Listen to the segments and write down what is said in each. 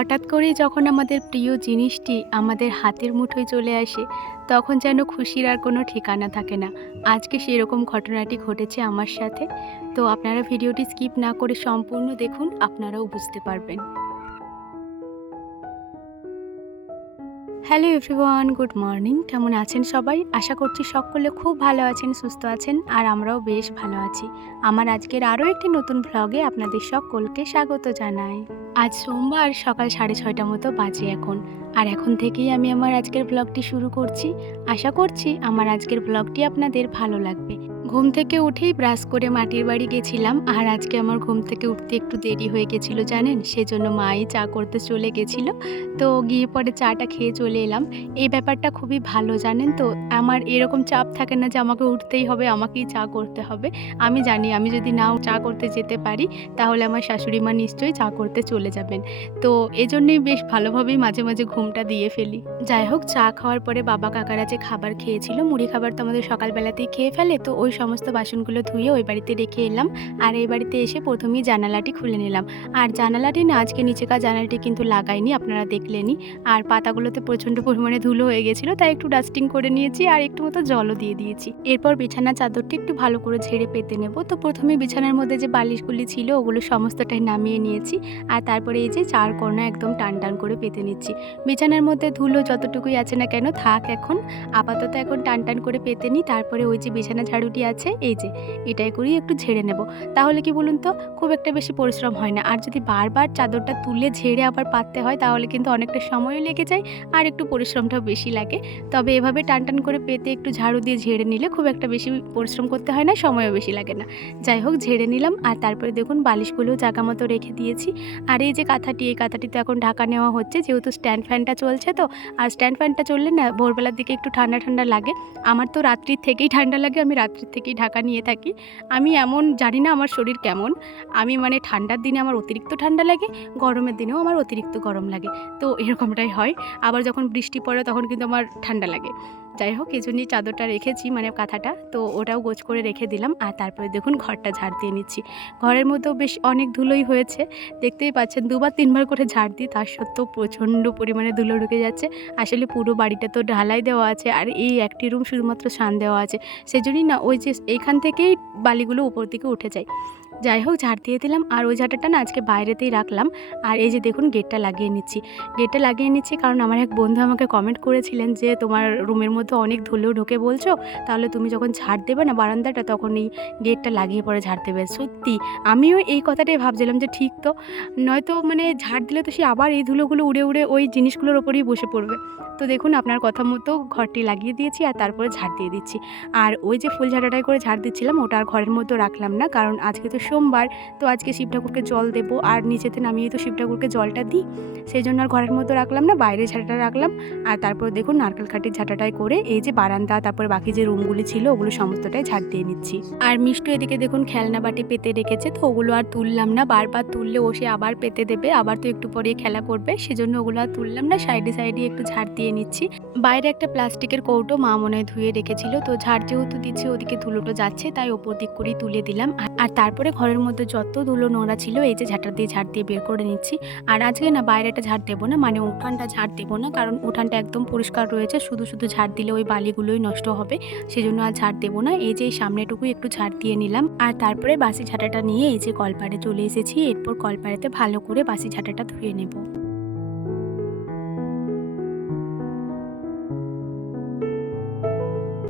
হঠাৎ করেই যখন আমাদের প্রিয় জিনিসটি আমাদের হাতের মুঠোয় চলে আসে, তখন যেন খুশির আর কোনো ঠিকানা থাকে না। আজকে সেরকম ঘটনাটি ঘটেছে আমার সাথে। তো আপনারা ভিডিওটি স্কিপ না করে সম্পূর্ণ দেখুন, আপনারাও বুঝতে পারবেন। Hello everyone, good morning. কেমন আছেন সবাই? আশা করছি সকলে খুব ভালো আছেন, সুস্থ আছেন, আর আমরাও বেশ ভালো আছি। আমার আজকের আরও একটি নতুন ভ্লগে আপনাদের সকলকে স্বাগত জানাই। আজ সোমবার সকাল 6:30 মতো বাজে এখন। আর এখন থেকেই আমি আমার আজকের ব্লগটি শুরু করছি। আশা করছি আমার আজকের ব্লগটি আপনাদের ভালো লাগবে। ঘুম থেকে উঠেই ব্রাশ করে মাটির বাড়ি গেছিলাম, আর আজকে আমার ঘুম থেকে উঠতে একটু দেরি হয়ে গেছিলো জানেন, সেজন্য মাই চা করতে চলে গেছিলো। তো গিয়ে পরে চাটা খেয়ে চলে এলাম। এই ব্যাপারটা খুবই ভালো জানেন তো, আমার এরকম চাপ থাকে না যে আমাকে উঠতেই হবে, আমাকেই চা করতে হবে। আমি জানি আমি যদি নাও চা করতে যেতে পারি, তাহলে আমার শাশুড়ি মা নিশ্চয়ই চা করতে চলে যাবেন। তো এজন্যই বেশ ভালোভাবেই মাঝে মাঝে ঘুমটা দিয়ে ফেলি। যাই হোক, চা খাওয়ার পরে বাবা কাকারা যে খাবার খেয়েছিল, মুড়ি খাবার তো আমাদের সকালবেলাতেই খেয়ে ফেলে, তো ওই সমস্ত বাসনগুলো ধুয়ে ওই বাড়িতে রেখে এলাম। আর এই বাড়িতে এসে প্রথমেই জানালাটি খুলে নিলাম। আর জানালাটি না, আজকে নিচেকার জানালাটি কিন্তু লাগাইনি, আপনারা দেখলেনই। আর পাতাগুলোতে প্রচণ্ড পরিমাণে ধুলো হয়ে গেছিলো, তাই একটু ডাস্টিং করে নিয়েছি, আর একটু মতো জলও দিয়ে দিয়েছি। এরপর বিছানার চাদরটি একটু ভালো করে ঝেড়ে পেতে নেব। তো প্রথমে বিছানার মধ্যে যে বালিশগুলি ছিল ওগুলো সমস্তটাই নামিয়ে নিয়েছি। আর তারপরে এই যে চার কোণা একদম টান টান করে পেতে নিচ্ছি। বিছানার মধ্যে ধুলো যতটুকুই আছে না কেন থাক, এখন আপাতত এখন টান টান করে পেতে নিই। তারপরে ওই যে বিছানা ঝাড়ুটি আছে, এই যে এটাই করেই একটু ঝেড়ে নেব। তাহলে কি বলুন তো, খুব একটা বেশি পরিশ্রম হয় না। আর যদি বারবার চাদরটা তুলে ঝেড়ে আবার পাততে হয়, তাহলে কিন্তু অনেকটা সময়ও লেগে যায়, আর একটু পরিশ্রমটাও বেশি লাগে। তবে এভাবে টান টান করে পেতে একটু ঝাড়ু দিয়ে ঝেড়ে নিলে খুব একটা বেশি পরিশ্রম করতে হয় না, সময়ও বেশি লাগে না। যাই হোক, ঝেড়ে নিলাম। আর তারপরে দেখুন বালিশগুলোও জায়গা মতো রেখে দিয়েছি। আর এই যে কাঁথাটি, এই কাঁথাটি তো এখন ঢাকা নেওয়া হচ্ছে, যেহেতু স্ট্যান্ড ফ্যানটা চলছে। তো আর স্ট্যান্ড ফ্যানটা চললে না ভোরবেলার দিকে একটু ঠান্ডা ঠান্ডা লাগে। আমার তো রাত্রির থেকেই ঠান্ডা লাগে, আমি রাত্রির থেকেই ঢাকা নিয়ে থাকি। আমি এমন জানি না আমার শরীর কেমন, আমি মানে ঠান্ডার দিনে আমার অতিরিক্ত ঠান্ডা লাগে, গরমের দিনেও আমার অতিরিক্ত গরম লাগে। তো এরকমটাই হয়। আবার যখন বৃষ্টি পড়ে তখন কিন্তু আমার ঠান্ডা লাগে। যাই হোক, এই জন্যই চাদরটা রেখেছি, মানে কাঁথাটা, তো ওটাও গোছ করে রেখে দিলাম। আর তারপরে দেখুন ঘরটা ঝাড় দিয়ে নিচ্ছি। ঘরের মধ্যেও বেশ অনেক ধুলোই হয়েছে, দেখতেই পাচ্ছেন। 2-3 বার করে ঝাড় দিই, তার সত্ত্বেও প্রচণ্ড পরিমাণে ধুলো ঢুকে যাচ্ছে। আসলে পুরো বাড়িটা তো ঢালাই দেওয়া আছে, আর এই একটি রুম শুধুমাত্র ছান দেওয়া আছে, সেজন্যই না ওই যে এইখান থেকেই বালিগুলো উপর দিকে উঠে যায়। যাই হোক, ঝাড় দিয়ে দিলাম। আর ওই ঝাঁটাটা না আজকে বাইরেতেই রাখলাম। আর এই যে দেখুন গেটটা লাগিয়ে নিচ্ছি, কারণ আমার এক বন্ধু আমাকে কমেন্ট করেছিলেন যে তোমার রুমের মধ্যে অনেক ধুলো ঢোকে বলছো, তাহলে তুমি যখন ঝাড় দেবে না বারান্দাটা, তখন এই গেটটা লাগিয়ে পরে ঝাড় দেবে। সত্যি আমিও এই কথাটাই ভাবছিলাম যে ঠিক তো, নয়তো মানে ঝাড় দিলে তো সে আবার এই ধুলোগুলো উড়ে উড়ে ওই জিনিসগুলোর ওপরেই বসে পড়বে। তো দেখুন আপনার কথা মতো ঘরটি লাগিয়ে দিয়েছি, আর তারপরে ঝাড় দিয়ে দিচ্ছি। আর ওই যে ফুল ঝাঁটাটাই করে ঝাড় দিচ্ছিলাম, ওটা আর ঘরের মধ্যে রাখলাম না, কারণ আজকে তো সোমবার। তো আজকে শিব ঠাকুরকে জল দেবো, আর নিচেতে নামিয়ে তো শিব ঠাকুরকে জলটা দিই, সেই জন্য আর ঘরের মধ্যে রাখলাম না, বাইরে ঝাঁটাটা রাখলাম। আর তারপর দেখুন নারকেল কাঠির ঝাঁটাটাই করে এই যে বারান্দা, তারপরে বাকি যে রুমগুলি ছিল ওগুলো সমস্তটাই ঝাড় দিয়ে নিচ্ছি। আর মিষ্টু এদিকে দেখুন খেলনা বাটি পেতে রেখেছে, তো ওগুলো আর তুললাম না, বারবার তুললে ও সে আবার পেতে দেবে, আবার তো একটু পরে খেলা করবে, সেজন্য ওগুলো আর তুললাম না, সাইডে সাইডে একটু ঝাড় দিয়ে নিচ্ছি। বাইরে একটা প্লাস্টিকের কৌটো মা মনে হয় ধুয়ে রেখেছিল, তো ঝাড় যেহেতু দিচ্ছে ওদিকে ধুলোটো যাচ্ছে, তাই ওপর দিক করেই তুলে দিলাম। আর তারপরে ঘরের মধ্যে যত ধুলো নোংরা ছিল এই যে ঝাঁটা দিয়ে ঝাড় দিয়ে বের করে নিচ্ছি। আর আজকে না বাইরেটা ঝাড় দেবো না, মানে উঠানটা ঝাড় দেবো না, কারণ উঠানটা একদম পরিষ্কার রয়েছে, শুধু শুধু ঝাড় দিলে ওই বালিগুলোই নষ্ট হবে, সেজন্য আর ঝাড় দেবো না। এই যে সামনেটুকু একটু ঝাড় দিয়ে নিলাম। আর তারপরে বাসি ঝাঁটাটা নিয়ে এই যে কলপাড়ে চলে এসেছি, এরপর কলপাড়েতে ভালো করে বাসি ঝাঁটাটা ধুয়ে নেব।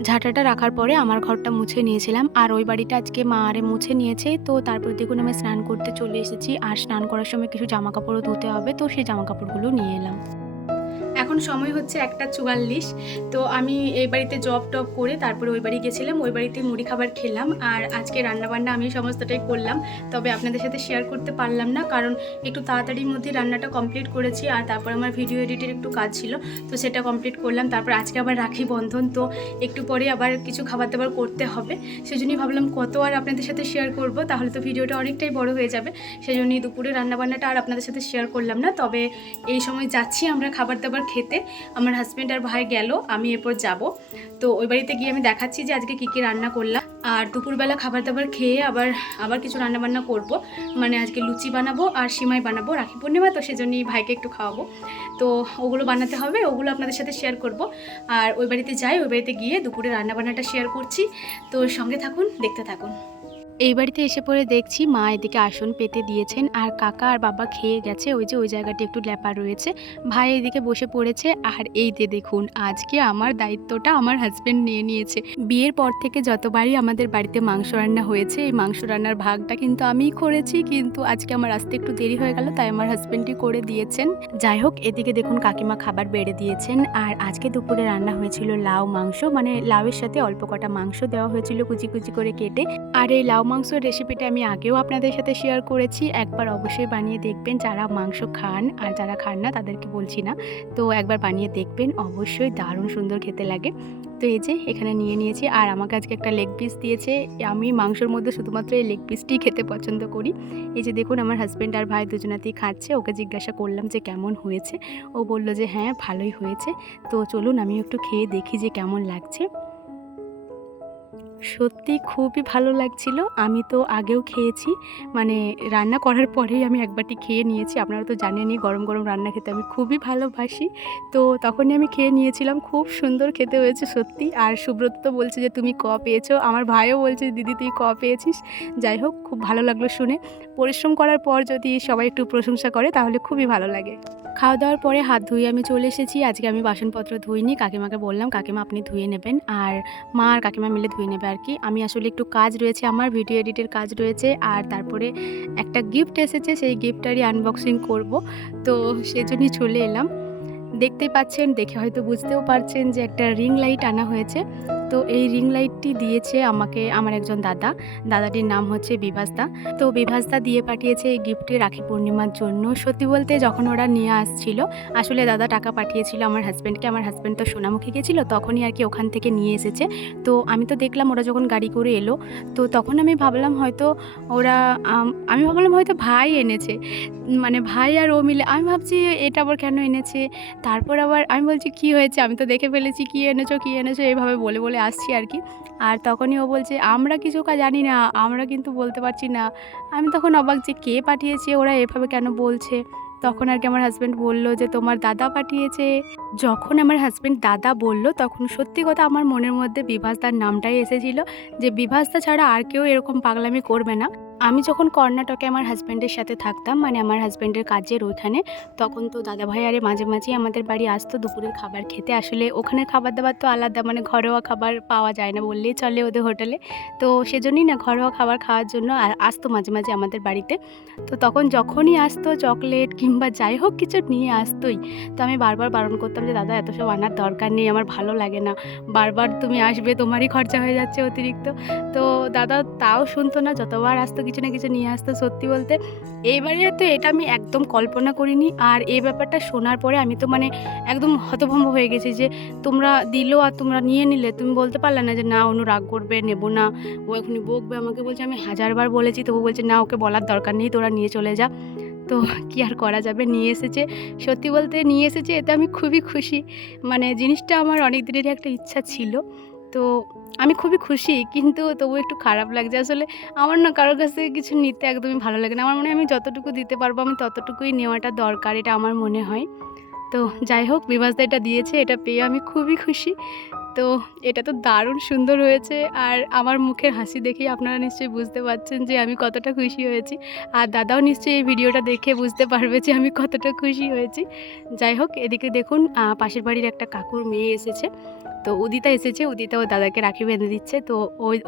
ঝাঁটাটা রাখার পরে আমার ঘরটা মুছে নিয়েছিলাম, আর ওই বাড়িটা আজকে মা আরে মুছে নিয়েছে। তো তারপর দেখুন আমি স্নান করতে চলে এসেছি, আর স্নান করার সময় কিছু জামা কাপড়ও ধুতে হবে, তো সেই জামা কাপড়গুলো নিয়ে এলাম। এখন সময় হচ্ছে 1:44। তো আমি এই বাড়িতে জব টব করে তারপরে ওই বাড়ি গেছিলাম, ওই বাড়িতে মুড়ি খাবার খেলাম। আর আজকে রান্নাবান্না আমি সমস্তটাই করলাম, তবে আপনাদের সাথে শেয়ার করতে পারলাম না, কারণ একটু তাড়াতাড়ির মধ্যে রান্নাটা কমপ্লিট করেছি। আর তারপর আমার ভিডিও এডিটের একটু কাজ ছিল, তো সেটা কমপ্লিট করলাম। তারপর আজকে আবার রাখি বন্ধন, তো একটু পরে আবার কিছু খাবার দাবার করতে হবে, সেজন্যই ভাবলাম কত আর আপনাদের সাথে শেয়ার করব, তাহলে তো ভিডিওটা অনেকটাই বড় হয়ে যাবে, সেজন্যই দুপুরে রান্নাবান্নাটা আর আপনাদের সাথে শেয়ার করলাম না। তবে এই সময় যাচ্ছি আমরা খাবার দাবার খেতে, আমার হাজব্যান্ড আর ভাই গেল, আমি এরপর যাব। তো ওই বাড়িতে গিয়ে আমি দেখাচ্ছি যে আজকে কী কী রান্না করলাম। আর দুপুরবেলা খাবার দাবার খেয়ে আবার আবার কিছু রান্নাবান্না করব। মানে আজকে লুচি বানাবো আর সিমাই বানাবো, রাখি পূর্ণিমা তো সেজন্যই ভাইকে একটু খাওয়াবো। তো ওগুলো বানাতে হবে, ওগুলো আপনাদের সাথে শেয়ার করব। আর ওই বাড়িতে যাই, ওই বাড়িতে গিয়ে দুপুরে রান্নাবান্নাটা শেয়ার করছি। তো সঙ্গে থাকুন, দেখতে থাকুন। এই বাড়িতে এসে পরে দেখছি মা এদিকে আসন পেতে দিয়েছেন আর কাকা আর বাবা খেয়ে গেছে। ওই যে ওই জায়গাটি একটু ল্যাপা রয়েছে, ভাই এদিকে বসে পড়েছে। আর এই যে দেখুন, আজকে আমার দায়িত্বটা আমার হাজব্যান্ড নিয়ে নিয়েছে। বিয়ের পর থেকে যতবারই আমাদের বাড়িতে মাংস রান্না হয়েছে, এই মাংস রান্নার ভাগটা কিন্তু আমিই করেছি, কিন্তু আজকে আমার আসতে একটু দেরি হয়ে গেল, তাই আমার হাজব্যান্ডই করে দিয়েছেন। যাই হোক, এদিকে দেখুন কাকিমা খাবার বেড়ে দিয়েছেন। আর আজকে দুপুরে রান্না হয়েছিল লাউ মাংস, মানে লাউয়ের সাথে অল্প কটা মাংস দেওয়া হয়েছিল কুচি কুচি করে কেটে। আর এই লাউ মাংসের রেসিপিটা আমি আগেও আপনাদের সাথে শেয়ার করেছি, একবার অবশ্যই বানিয়ে দেখবেন। যারা মাংস খান আর যারা খান না তাদেরকে বলছি না, তো একবার বানিয়ে দেখবেন, অবশ্যই দারুণ সুন্দর খেতে লাগে। তো এই যে এখানে নিয়ে নিয়েছি, আর আমাকে আজকে একটা লেগ পিস দিয়েছে। আমি মাংসের মধ্যে শুধুমাত্র এই লেগ পিসটিই খেতে পছন্দ করি। এই যে দেখুন আমার হাজব্যান্ড আর ভাই দুজনাতেই খাচ্ছে। ওকে জিজ্ঞাসা করলাম যে কেমন হয়েছে, ও বলল যে হ্যাঁ ভালোই হয়েছে। তো চলুন আমি একটু খেয়ে দেখি যে কেমন লাগছে। সত্যি খুবই ভালো লাগছিল। আমি তো আগেও খেয়েছি, মানে রান্না করার পরেই আমি একবারটি খেয়ে নিয়েছি। আপনারা তো জানেনই গরম গরম রান্না খেতে আমি খুবই ভালোবাসি। তো তখনই আমি খেয়ে নিয়েছিলাম, খুব সুন্দর খেতে হয়েছে সত্যি। আর সুব্রত তো বলছে যে তুমি ক পেয়েছো, আমার ভাইও বলছে দিদি তুই ক পেয়েছিস। যাই হোক, খুব ভালো লাগলো শুনে। পরিশ্রম করার পর যদি সবাই একটু প্রশংসা করে তাহলে খুবই ভালো লাগে। খাওয়া দাওয়ার পরে হাত ধুয়ে আমি চলে এসেছি। আজকে আমি বাসনপত্র ধুইনি, কাকিমাকে বললাম কাকিমা আপনি ধুয়ে নেবেন, আর মা আর কাকিমা মিলে ধুয়ে নেবে আর কি। আমি আসলে একটু কাজ রয়েছে, আমার ভিডিও এডিটের কাজ রয়েছে, আর তারপরে একটা গিফট এসেছে, সেই গিফটটারই আনবক্সিং করব। তো সেজন্যই চলে এলাম। দেখতেই পাচ্ছেন, দেখে হয়তো বুঝতেও পারছেন যে একটা রিং লাইট আনা হয়েছে। তো এই রিং লাইটটি দিয়েছে আমাকে আমার একজন দাদাটির নাম হচ্ছে বিভাসদা। তো বিভাসদা দিয়ে পাঠিয়েছে এই গিফটটি রাখি পূর্ণিমার জন্য। সত্যি বলতে যখন ওরা নিয়ে আসছিল, আসলে দাদা টাকা পাঠিয়েছিল আমার হাজব্যান্ডকে, আমার হাজব্যান্ড তো সোনামুখী গেছিলো, তখনই আর কি ওখান থেকে নিয়ে এসেছে। তো আমি তো দেখলাম ওরা যখন গাড়ি করে এলো, তো তখন আমি ভাবলাম হয়তো ভাই এনেছে, মানে ভাই আর ও মিলে। আমি ভাবছি এটা আবার কেন এনেছে। তারপর আবার আমি বলছি কি হয়েছে, আমি তো দেখে ফেলেছি, কী এনেছো এইভাবে বলে বলে আসছি আর কি। আর তখনই ও বলছে আমরা কিছু জানি না, আমরা কিন্তু বলতে পারছি না। আমি তখন অবাক যে কে পাঠিয়েছে, ওরা এভাবে কেন বলছে। তখন আর কি আমার হাজব্যান্ড বলল যে তোমার দাদা পাঠিয়েছে। যখন আমার হাজব্যান্ড দাদা বলল, তখন সত্যি কথা আমার মনের মধ্যে বিভাসদার নামটাই এসেছিল, যে বিভাসদা ছাড়া আর কেউ এরকম পাগলামি করবে না। আমি যখন কর্ণাটকে আমার হাজব্যান্ডের সাথে থাকতাম, মানে আমার হাজব্যান্ডের কাজের ওইখানে, তখন তো দাদাভাই আরে মাঝে মাঝেই আমাদের বাড়ি আসতো দুপুরের খাবার খেতে। আসলে ওখানের খাবার দাবার তো আলাদা, মানে ঘরোয়া খাবার পাওয়া যায় না বললেই চলে ওদের হোটেলে। তো সেজন্যই না ঘরোয়া খাবার খাওয়ার জন্য আসতো মাঝে মাঝে আমাদের বাড়িতে। তো তখন যখনই আসতো চকলেট কিংবা যাই হোক কিছু নিয়ে আসতোই। তো আমি বারবার বারণ করতাম যে দাদা এত সব আনার দরকার নেই, আমার ভালো লাগে না, বারবার তুমি আসবে, তোমারই খরচা হয়ে যাচ্ছে অতিরিক্ত। তো দাদা তাও শুনতো না, যতবার আসতো কিছু না কিছু নিয়ে আসতো। সত্যি বলতে এইবারে তো এটা আমি একদম কল্পনা করিনি। আর এই ব্যাপারটা শোনার পরে আমি তো মানে একদম হতভম্ব হয়ে গেছি, যে তোমরা দিলো আর তোমরা নিয়ে নিলে, তুমি বলতে পারলে না যে না অনু রাগ করবে, নেবো না, ও এখনই বকবে আমাকে। বলছে আমি 1000বার বলেছি, তবু বলছে না ওকে বলার দরকার নেই, তোরা নিয়ে চলে যা। তো কি আর করা যাবে, নিয়ে এসেছে। সত্যি বলতে নিয়ে এসেছে, এতে আমি খুবই খুশি। মানে জিনিসটা আমার অনেক দিনেরই একটা ইচ্ছা ছিল, তো আমি খুবই খুশি। কিন্তু তবু একটু খারাপ লাগছে, আসলে আমার না কারোর কাছ থেকে কিছু নিতে একদমই ভালো লাগে না। আমার মনে হয় আমি যতটুকু দিতে পারবো আমি ততটুকুই নেওয়াটা দরকার, এটা আমার মনে হয়। তো যাই হোক, বিভাসদা এটা দিয়েছে, এটা পেয়ে আমি খুবই খুশি। তো এটা তো দারুণ সুন্দর হয়েছে, আর আমার মুখের হাসি দেখেই আপনারা নিশ্চয়ই বুঝতে পারছেন যে আমি কতটা খুশি হয়েছি। আর দাদাও নিশ্চয়ই এই ভিডিওটা দেখে বুঝতে পারবে যে আমি কতটা খুশি হয়েছি। যাই হোক, এদিকে দেখুন পাশের বাড়ির একটা কাকুর মেয়ে এসেছে, তো উদিতা এসেছে। উদিতা ও দাদাকে রাখি বেঁধে দিচ্ছে, তো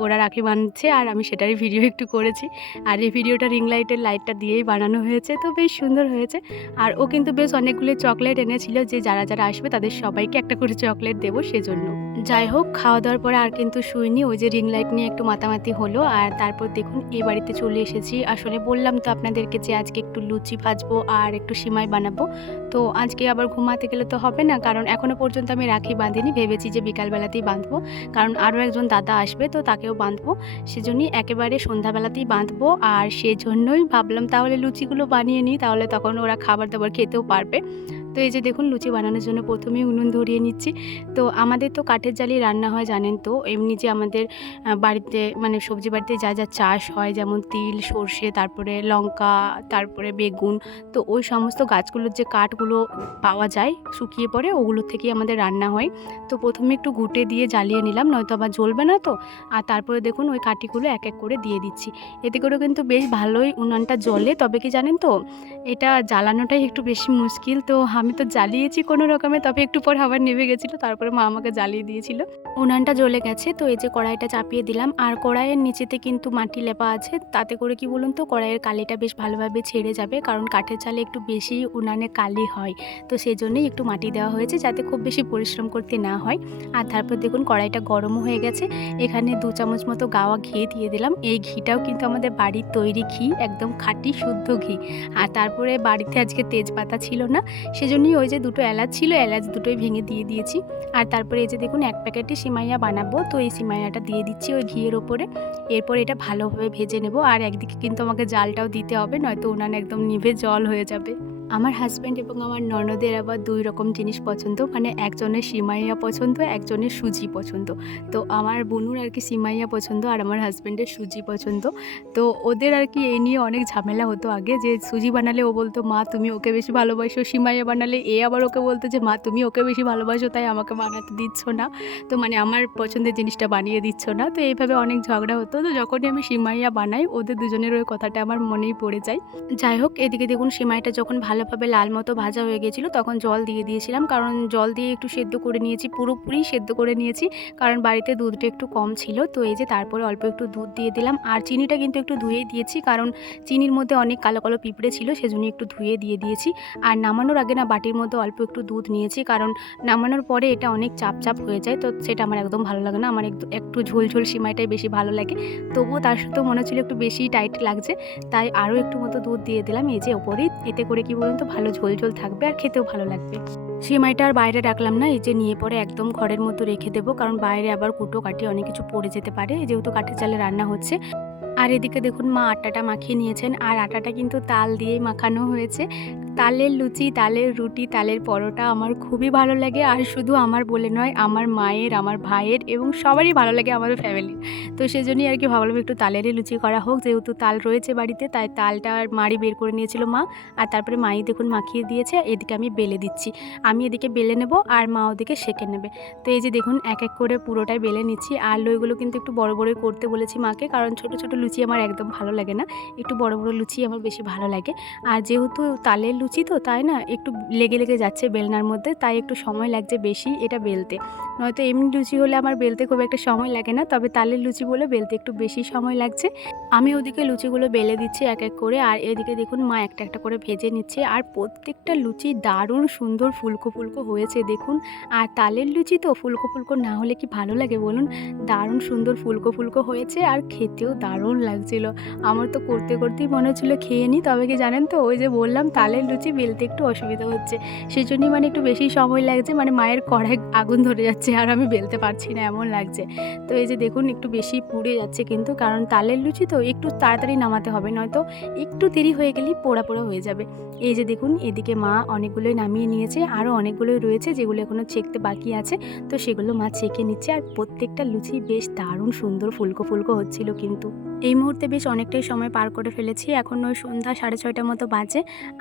ওরা রাখি বাঁধছে, আর আমি সেটারই ভিডিও একটু করেছি। আর এই ভিডিওটা রিং লাইটটা দিয়েই বানানো হয়েছে, তো বেশ সুন্দর হয়েছে। আর ও কিন্তু বেশ অনেকগুলো চকলেট এনেছিল, যে যারা যারা আসবে তাদের সবাইকে একটা করে চকলেট দেবো সেজন্য। যাই হোক, খাওয়া দাওয়ার পরে আর কিন্তু শুইনি, ওই যে রিং লাইট নিয়ে একটু মাতামাতি হলো। আর তারপর দেখুন এই বাড়িতে চলে এসেছি। আসলে বললাম তো আপনাদেরকে যে আজকে একটু লুচি ভাজবো আর একটু সিমাই বানাবো। তো আজকে আবার ঘুমাতে গেলে তো হবে না, কারণ এখনও পর্যন্ত আমি রাখি বাঁধিনি, ভেবেছি যে বিকালবেলাতেই বাঁধবো, কারণ আরও একজন দাদা আসবে তো তাকেও বাঁধবো। সেজন্যই একেবারে সন্ধ্যাবেলাতেই বাঁধবো। আর সেজন্যই ভাবলাম তাহলে লুচিগুলো বানিয়ে নিই, তাহলে তখন ওরা খাবার দাবার খেতেও পারবে। তো এই যে দেখুন লুচি বানানোর জন্য প্রথমেই উনুন ধরিয়ে নিচ্ছি। তো আমাদের তো কাঠের জালেই রান্না হয় জানেন তো। এমনি যে আমাদের বাড়িতে মানে সবজি বাড়িতে যা যা চাষ হয় যেমন তিল, সর্ষে, তারপরে লঙ্কা, তারপরে বেগুন, তো ওই সমস্ত গাছগুলোর যে কাঠগুলো পাওয়া যায় শুকিয়ে পড়ে ওগুলোর থেকেই আমাদের রান্না হয়। তো প্রথমে একটু ঘুঁটে দিয়ে জ্বালিয়ে নিলাম, নয়তো আবার জ্বলবে না তো। আর তারপরে দেখুন ওই কাঠিগুলো এক এক করে দিয়ে দিচ্ছি। এতে করে কিন্তু বেশ ভালোই উনানটা জ্বলে। তবে কি জানেন তো, এটা জ্বালানোটাই একটু বেশি মুশকিল। তো আমি তো জ্বালিয়েছি কোনো রকমে, তবে একটু পর আবার নিভে গেছিলো, তারপরে মা আমাকে জ্বালিয়ে দিয়েছিল। উনানটা জ্বলে গেছে, তো এই যে কড়াইটা চাপিয়ে দিলাম। আর কড়াইয়ের নিচেতে কিন্তু মাটি লেপা আছে, তাতে করে কি বলুন তো কড়াইয়ের কালিটা বেশ ভালোভাবে ছেড়ে যাবে, কারণ কাঠের চালে একটু বেশি উনানে কালি হয়। তো সেজন্যই একটু মাটি দেওয়া হয়েছে, যাতে খুব বেশি পরিশ্রম করতে না হয়। আর তারপর দেখুন কড়াইটা গরমও হয়ে গেছে। এখানে 2 চামচ মতো গাওয়া ঘি দিয়ে দিলাম। এই ঘিটাও কিন্তু আমাদের বাড়ির তৈরি ঘি, একদম খাঁটি শুদ্ধ ঘি। আর তারপরে বাড়িতে আজকে তেজপাতা ছিল না, সেজন্যই ওই যে 2টো এলাচ ছিল, এলাচ 2টোই ভেঙে দিয়ে দিয়েছি। আর তারপরে এই যে দেখুন 1 প্যাকেটে সিমাইয়া বানাবো, তো এই সিমাইয়াটা দিয়ে দিচ্ছি ওই ঘিয়ের ওপরে। এরপর এটা ভালোভাবে ভেজে নেব। আর একদিকে কিন্তু আমাকে জালটাও দিতে হবে, নয়তো উনান একদম নিভে জল হয়ে যাবে। আমার হাজব্যান্ড এবং আমার ননদের আবার 2 রকম জিনিস পছন্দ, মানে একজনের সিমাইয়া পছন্দ, একজনের সুজি পছন্দ। তো আমার বোনুর আর কি সিমাইয়া পছন্দ আর আমার হাজব্যান্ডের সুজি পছন্দ। তো ওদের আর কি এই নিয়ে অনেক ঝামেলা হতো আগে, যে সুজি বানালে ও বলতো মা তুমি ওকে বেশি ভালোবাসো, সিমাইয়া বানালে এ আবার ওকে বলতো যে মা তুমি ওকে বেশি ভালোবাসো তাই আমাকে বানাতে দিচ্ছ না, তো মানে আমার পছন্দের জিনিসটা বানিয়ে দিচ্ছ না। তো এইভাবে অনেক ঝগড়া হতো। তো যখনই আমি সিমাইয়া বানাই ওদের দুজনের ওই কথাটা আমার মনেই পড়ে যায়। যাই হোক, এদিকে দেখুন সিমাইটা যখন ভালোভাবে লাল মতো ভাজা হয়ে গেছিলো তখন জল দিয়ে দিয়েছিলাম, কারণ জল দিয়ে একটু সেদ্ধ করে নিয়েছি, পুরোপুরি সেদ্ধ করে নিয়েছি, কারণ বাড়িতে দুধটা একটু কম ছিল। তো এই যে তারপরে অল্প একটু দুধ দিয়ে দিলাম। আর চিনিটা কিন্তু একটু ধুয়েই দিয়েছি, কারণ চিনির মধ্যে অনেক কালো কালো পিঁপড়ে ছিল, সেজন্য একটু ধুয়ে দিয়ে দিয়েছি। আর নামানোর আগে না বাটির মধ্যে অল্প একটু দুধ নিয়েছি, কারণ নামানোর পরে এটা অনেক চাপ চাপ হয়ে যায়, তো সেটা আমার একদম ভালো লাগে না। আমার একটু ঝোল ঝোল সিমাইটাই বেশি ভালো লাগে। তবুও তার সাথেও মনে হচ্ছিল একটু বেশি টাইট লাগছে, তাই আরও একটু মতো দুধ দিয়ে দিলাম এই যে ওপরেই। এতে করে কি বলুন তো ভালো ঝোল ঝোল থাকবে আর খেতেও ভালো লাগবে। সিমাইটা আর বাইরে রাখলাম না, এই যে নিয়ে পরে একদম ঘরের মধ্যে রেখে দেবো, কারণ বাইরে আবার কুটো কাটি অনেক কিছু পড়ে যেতে পারে, যেহেতু কাঠের চালে রান্না হচ্ছে। আর এদিকে দেখুন মা আটাটা মাখিয়ে নিয়েছেন, আর আটাটা কিন্তু তাল দিয়েই মাখানো হয়েছে। তালের লুচি, তালের রুটি, তালের পরোটা আমার খুবই ভালো লাগে। আর শুধু আমার বলে নয়, আমার মায়ের, আমার ভাইয়ের এবং সবারই ভালো লাগে আমাদের ফ্যামিলির। তো সেজন্যই আর কি ভাবলাম একটু তালেরই লুচি করা হোক, যেহেতু তাল রয়েছে বাড়িতে, তাই তালটা মাড়ি বের করে নিয়েছিল মা। আর তারপরে মাই দেখুন মাখিয়ে দিয়েছে, এদিকে আমি বেলে দিচ্ছি। আমি এদিকে বেলে নেব আর মা ওদিকে সেঁকে নেবে। তো এই যে দেখুন এক এক করে পুরোটাই বেলে নিচ্ছি। আর লইগুলো কিন্তু একটু বড় বড়ই করতে বলেছি মাকে, কারণ ছোট ছোট লুচি আমার একদম ভালো লাগে না, একটু বড় বড় লুচি আমার বেশি ভালো লাগে। আর যেহেতু তালের লুচি তো তাই না একটু লেগে লেগে যাচ্ছে বেলনার মধ্যে, তাই একটু সময় লাগছে বেশি এটা বেলতে। নয়তো এমনি লুচি হলে আমার বেলতে খুব একটা সময় লাগে না, তবে তালের লুচি বলে বেলতে একটু বেশি সময় লাগছে। আমি ওদিকে লুচিগুলো বেলে দিচ্ছি এক এক করে, আর এদিকে দেখুন মা একটা একটা করে ভেজে নিচ্ছে। আর প্রত্যেকটা লুচি দারুণ সুন্দর ফুলকো ফুলকো হয়েছে দেখুন। আর তালের লুচি তো ফুলকো ফুলকো না হলে কি ভালো লাগে বলুন, দারুণ সুন্দর ফুলকো ফুলকো হয়েছে আর খেতেও দারুণ লাগছিল। আমার তো করতে করতেই মনে হচ্ছিলো খেয়ে নিই, তবে কি জানেন তো ওই যে বললাম তালের লুচি বেলতে একটু অসুবিধা হচ্ছে, সেজন্যই মানে একটু বেশি সময় লাগছে, মানে মায়ের কড়াই আগুন ধরে যাচ্ছে আর আমি বেলতে পারছি না এমন লাগছে। তো এই যে দেখুন একটু বেশি পুড়ে যাচ্ছে কিন্তু, কারণ তালের লুচি তো একটু তাড়াতাড়ি নামাতে হবে, নয়তো একটু দেরি হয়ে গেলেই পোড়া পোড়া হয়ে যাবে। এই যে দেখুন এদিকে মা অনেকগুলোই নামিয়ে নিয়েছে, আরও অনেকগুলোই রয়েছে যেগুলো এখনও ছেঁকতে বাকি আছে, তো সেগুলো মা ছেঁকে নিচ্ছে। আর প্রত্যেকটা লুচি বেশ দারুণ সুন্দর ফুলকো ফুলকো হচ্ছিল কিন্তু। এই মুহূর্তে বেশ অনেকটাই সময় পার করে ফেলেছি, এখন ওই সন্ধ্যা 6:30 মতো বাজে।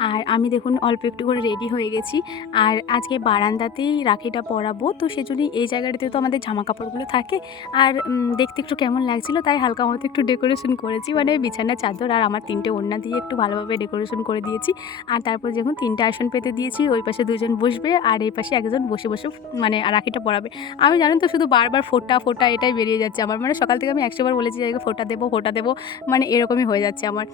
আর আমি দেখুন অল্প একটু করে রেডি হয়ে গেছি, আর আজকে বারান্দাতেই রাখিটা পরাবো, তো সেজন্যই এই জায়গাটাতে তো আমাদের জামা কাপড়গুলো থাকে। আর দেখতে একটু কেমন লাগছিলো তাই হালকা মতো একটু ডেকোরেশন করেছি, মানে বিছানার চাদর আর আমার 3টে ওড়না দিয়ে একটু ভালোভাবে ডেকোরেশন করে দিয়েছি। আর তারপর যখন 3টে আসন পেতে দিয়েছি, ওই পাশে 2জন বসবে আর এই পাশে একজন বসে বসে মানে রাখিটা পরাবে। আমি জানেন তো শুধু বারবার ফোঁটা ফোঁটা এটাই বেরিয়ে যাচ্ছে আমার, মানে সকাল থেকে আমি 100 বার বলেছি যে ফোঁটা দেবো ফোঁটা দেবো, মানে এরকমই হয়ে যাচ্ছে আমার।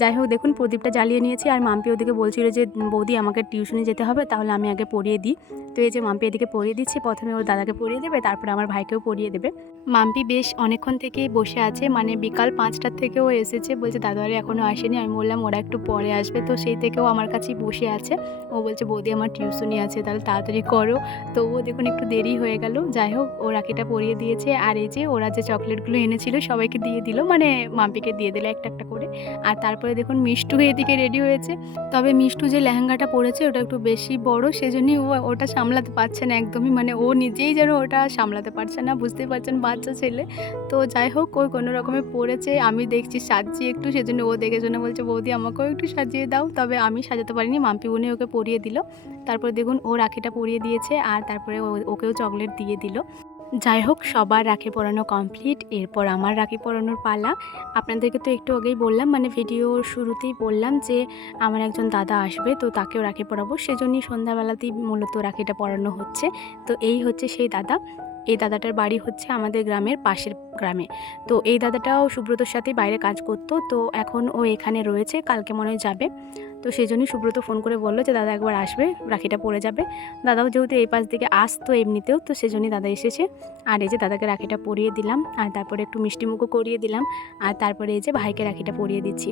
যাই হোক দেখুন প্রদীপটা জ্বালিয়ে নিয়েছি, আর মাম্পি ওদিকে বলছিল যে বৌদি আমাকে টিউশনে যেতে হবে, তাহলে আমি আগে পড়িয়ে দিই। তো এই যে মাম্পি এদিকে পড়িয়ে দিচ্ছি, প্রথমে ওর দাদাকে পড়িয়ে দেবে, তারপরে আমার ভাইকেও পড়িয়ে দেবে। মাম্পি বেশ অনেকক্ষণ থেকেই বসে আছে, মানে বিকাল 5টার থেকেও এসেছে, বলছে দাদারে এখনও আসেনি। আমি বললাম ওরা একটু পরে আসবে, তো সেই থেকেও আমার কাছেই বসে আছে। ও বলছে বৌদি আমার টিউশনি আছে, তাহলে তাড়াতাড়ি করো। তো ও দেখুন একটু দেরি হয়ে গেল। যাই হোক ও রাখিটা পরিয়ে দিয়েছে, আর এই যে ওরা যে চকলেটগুলো এনেছিল সবাইকে দিয়ে দিল, মানে মাম্পিকে দিয়ে দিল একটা একটা করে। আর তারপরে দেখুন মিষ্টু এদিকে রেডি হয়েছে। তবে মিষ্টু যে লেহেঙ্গাটা পরেছে ওটা একটু বেশি বড়, সেজন্যই ও ওটা সামলাতে পারছে না একদমই, মানে ও নিজেই যেন ওটা সামলাতে পারছে না, বুঝতেই পারছেন বাচ্চা ছেলে। তো যাই হোক ও কোনো রকমে পরেছে, আমি দেখছি সাজছি একটু, সেজন্য ও দেখে শুনে বলছে বৌদি আমাকেও একটু সাজিয়ে দাও। তবে আমি সাজাতে পারিনি, মাম্পি উনি ওকে পরিয়ে দিল। তারপরে দেখুন ও রাখিটা পরিয়ে দিয়েছে আর তারপরে ওকেও চকলেট দিয়ে দিল। যাই হোক সবার রাখি পরানো কমপ্লিট, এরপর আমার রাখি পরানোর পালা। আপনাদেরকে তো একটু আগেই বললাম, মানে ভিডিওর শুরুতেই বললাম যে আমার একজন দাদা আসবে, তো তাকেও রাখি পরাবো, সেজন্যই সন্ধ্যাবেলাতেই মূলত রাখিটা পরানো হচ্ছে। তো এই হচ্ছে সেই দাদা। এই দাদাটার বাড়ি হচ্ছে আমাদের গ্রামের পাশের গ্রামে। তো এই দাদাটাও সুব্রতর সাথেই বাইরে কাজ করতো, তো এখন ও এখানে রয়েছে, কালকে মনে হয় যাবে। তো সেই জন্যই সুব্রত ফোন করে বললো যে দাদা একবার আসবে, রাখিটা পরে যাবে। দাদাও যেহেতু এই পাশ দিকে আসতো এমনিতেও, তো সেজন্যই দাদা এসেছে। আর এই যে দাদাকে রাখিটা পরিয়ে দিলাম, আর তারপরে একটু মিষ্টিমুখও করিয়ে দিলাম, আর তারপরে এই যে ভাইকে রাখিটা পরিয়ে দিচ্ছি।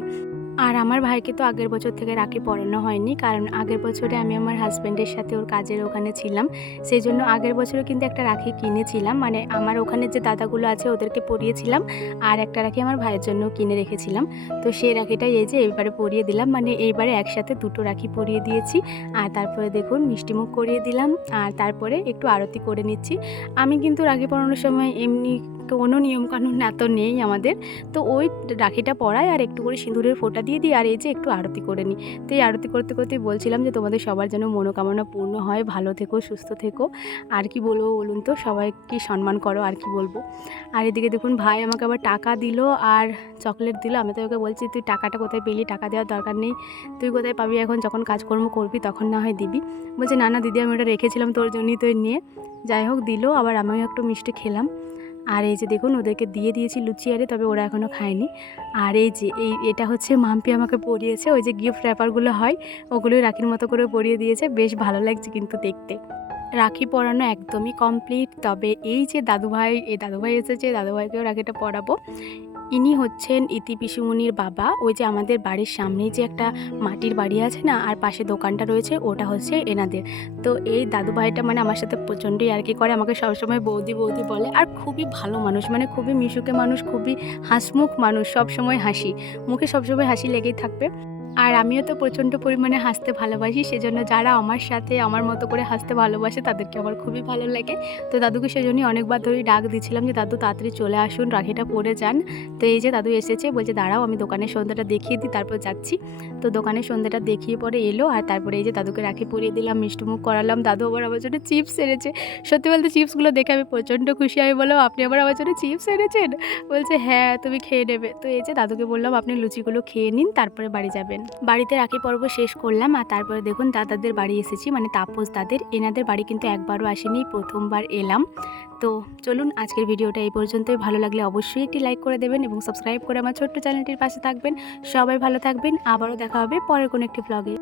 আর আমার ভাইকে তো আগের বছর থেকে রাখি পরানো হয়নি, কারণ আগের বছরে আমি আমার হাজব্যান্ডের সাথে ওর কাজের ওখানে ছিলাম। সেই জন্য আগের বছরে কিন্তু একটা রাখি কিনেছিলাম, মানে আমার ওখানে যে দাদাগুলো আছে ওদেরকে পরিয়েছিলাম, আর একটা রাখি আমার ভাইয়ের জন্য কিনে রেখেছিলাম। তো সেই রাখিটাই এই যে এইবারে পরিয়ে দিলাম, মানে এইবারে একসাথে দুটো রাখি পরিয়ে দিয়েছি। আর তারপরে দেখুন মিষ্টিমুখ করিয়ে দিলাম, আর তারপরে একটু আরতি করে নিচ্ছি। আমি কিন্তু রাখি পরানোর সময় এমনি কোনো নিয়মকানুন এত নেই আমাদের, তো ওই রাখিটা পরাই আর একটু করে সিঁদুরের ফোঁটা দিয়ে দিই, আর এই যে একটু আরতি করে নিই। তো এই আরতি করতে করতেই বলছিলাম যে তোমাদের সবার যেন মনোকামনা পূর্ণ হয়, ভালো থেকো, সুস্থ থেকো। আর কি বলবো বলুন তো, সবাইকে সম্মান করো, আর কি বলবো। আর এদিকে দেখুন ভাই আমাকে আবার টাকা দিল আর চকলেট দিল। আমি তো ওকে বলছি তুই টাকাটা কোথায় পেলি, টাকা দেওয়ার দরকার নেই, তুই কোথায় পাবি, এখন যখন কাজকর্ম করবি তখন না হয় দিবি। বলছে না না দিদি আমি ওটা রেখেছিলাম তোর জন্যই, তো নিয়ে। যাই হোক দিল, আবার আমিও একটু মিষ্টি খেলাম। আর এই যে দেখুন ওদেরকে দিয়ে দিয়েছি লুচি আরে, তবে ওরা এখনও খায়নি। আর এই যে এটা হচ্ছে মাম্পি আমাকে পরিয়েছে, ওই যে গিফট র্যাপারগুলো হয় ওগুলোই রাখির মতো করে পরিয়ে দিয়েছে, বেশ ভালো লাগছে কিন্তু দেখতে। রাখি পরানো একদমই কমপ্লিট। তবে এই যে দাদুভাই, এই দাদুভাই এসেছে, দাদুভাইকেও রাখিটা পরাবো। ইনি হচ্ছেন ইতি পিসুমনির বাবা। ওই যে আমাদের বাড়ির সামনেই যে একটা মাটির বাড়ি আছে না, আর পাশে দোকানটা রয়েছে, ওটা হচ্ছে এনাদের। তো এই দাদু ভাইটা মানে আমার সাথে প্রচণ্ডই আর কি করে, আমাকে সবসময় বৌদি বৌদি বলে, আর খুবই ভালো মানুষ, মানে খুবই মিশুকে মানুষ, খুবই হাসিমুখ মানুষ, সবসময় হাসি মুখে, সবসময় হাসি লেগেই থাকবে। আর আমিও তো প্রচণ্ড পরিমাণে হাসতে ভালোবাসি, সেজন্য যারা আমার সাথে আমার মতো করে হাসতে ভালোবাসে তাদেরকে আমার খুবই ভালো লাগে। তো দাদুকে সেজন্যই অনেকবার ধরেই ডাক দিচ্ছিলাম যে দাদু তাড়াতাড়ি চলে আসুন, রাখিটা পরে যান। তো এই যে দাদু এসেছে, বলছে দাঁড়াও আমি দোকানের সন্ধ্যাটা দেখিয়ে দিই তারপর যাচ্ছি। তো দোকানের সন্ধ্যাটা দেখিয়ে পরে এলো, আর তারপরে এই যে দাদুকে রাখি পরিয়ে দিলাম, মিষ্টিমুখ করালাম। দাদু আবার আমার জন্য চিপস এনেছে। সত্যি বলতে চিপসগুলো দেখে আমি প্রচণ্ড খুশি। আমি বললাম আপনি আবার আমার জন্য চিপস এনেছেন? বলছে হ্যাঁ তুমি খেয়ে নেবে। তো এই যে দাদুকে বললাম আপনি লুচিগুলো খেয়ে নিন, তারপরে বাড়ি যাবেন। বাড়িতে রাখি পর্ব শেষ করলাম, আর তারপরে দেখুন দাদাদের বাড়ি এসেছি, মানে তাপস দাদের। এনাদের বাড়ি কিন্তু একবারও আসেনি, প্রথমবার এলাম। তো চলুন আজকের ভিডিওটা এই পর্যন্তই। ভালো লাগলে অবশ্যই একটি লাইক করে দেবেন এবং সাবস্ক্রাইব করে আমার ছোট্ট চ্যানেলটির পাশে থাকবেন। সবাই ভালো থাকবেন, আবারও দেখা হবে পরের কোনো একটি ব্লগে।